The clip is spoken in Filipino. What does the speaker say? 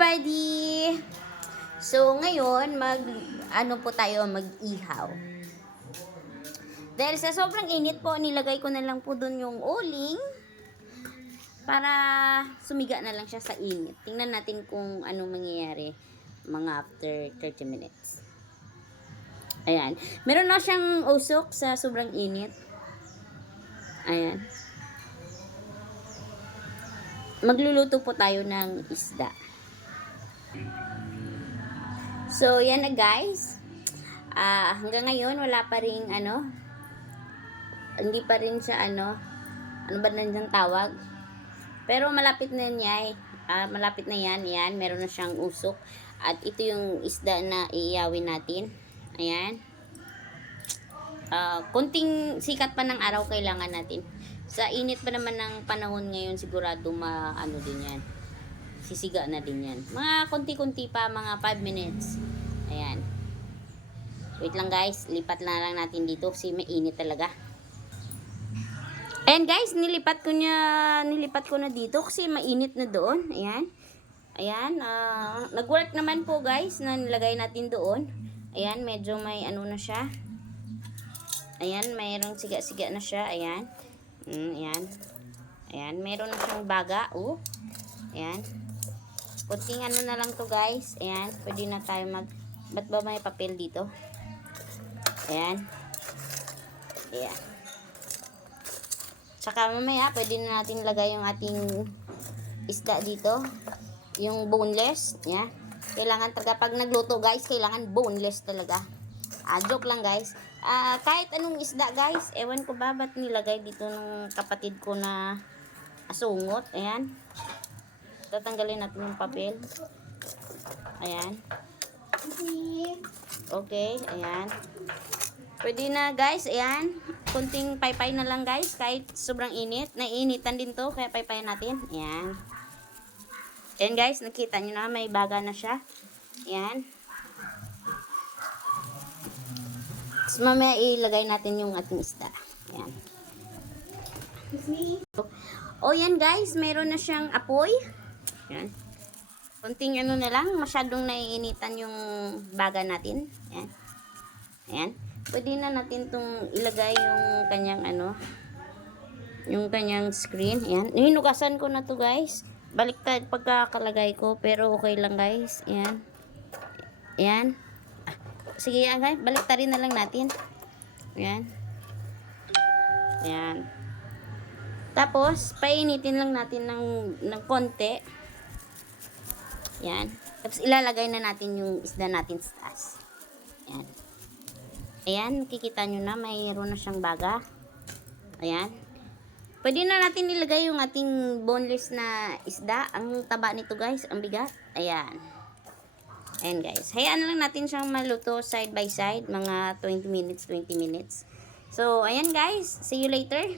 everybody! So, ngayon, mag-ihaw. Dahil sa sobrang init po, nilagay ko na lang po dun yung uling para sumiga na lang siya sa init. Tingnan natin kung anong mangyayari mga after 30 minutes. Ayan. Meron na siyang usok sa sobrang init. Ayan. Magluluto po tayo ng isda. So, yan na guys. Hanggang ngayon, wala pa rin hindi pa rin siya ano ba nandiyan tawag? Pero malapit na niya malapit na yan. Yan, meron na siyang usok. At ito yung isda na iiyawin natin. Ayan. Kunting sikat pa ng araw kailangan natin. Sa init pa naman ng panahon ngayon, sigurado din yan. Sisiga na din yan. Mga konti-konti pa, mga 5 minutes. Ayan. Wait lang guys, lipat na lang natin dito kasi may init talaga. Ayan guys, nilipat ko na dito kasi mainit na doon. Ayan. Ayan, nag-work naman po guys na nilagay natin doon. Ayan, medyo may na siya. Ayan, mayroong siga-siga na siya. Ayan. Ayan. Ayan, meron na siyang baga. Ayan. Kunting na lang to guys. Ayan, pwede na tayo ba't ba may papel dito? Ayan. Ayan. Saka mamaya, pwede na natin lagay yung ating isda dito. Yung boneless. Ayan. Kailangan talaga, pag nagluto guys, kailangan boneless talaga. Joke lang guys. Kahit anong isda guys, ewan ko ba ba't nilagay dito ng kapatid ko na asungot. Ayan. Tatanggalin natin yung papel. Ayan. Okay, ayan. Pwede na guys, ayan. Kunting paypay na lang guys, kahit sobrang init. Naiinitan din to, kaya paypay natin. Ayan. Ayan guys, nakita nyo na, may baga na siya. Ayan. Tapos mamaya ilagay natin yung ating isda. Ayan. Yan guys, meron na siyang apoy. Ayan. Kunting na lang, masyadong naiinitan yung baga natin. Ayan. Ayan. Pwede na natin itong ilagay yung kanyang yung kanyang screen. Ayan. Hinugasan ko na to guys. Baliktad pagkakalagay ko, pero okay lang guys. Ayan. Ayan. Sige guys, baliktarin na lang natin. Ayan. Ayan. Tapos, painitin lang natin ng konti. Ayan. Tapos, ilalagay na natin yung isda natin sa taas. Ayan. Ayan, kikita nyo na, mayroon na siyang baga. Ayan. Pwede na natin ilagay yung ating boneless na isda. Ang taba nito guys, ang bigat. Ayan. Ayan guys. Hayaan lang natin siyang maluto side by side. Mga 20 minutes, 20 minutes. So, ayan guys. See you later.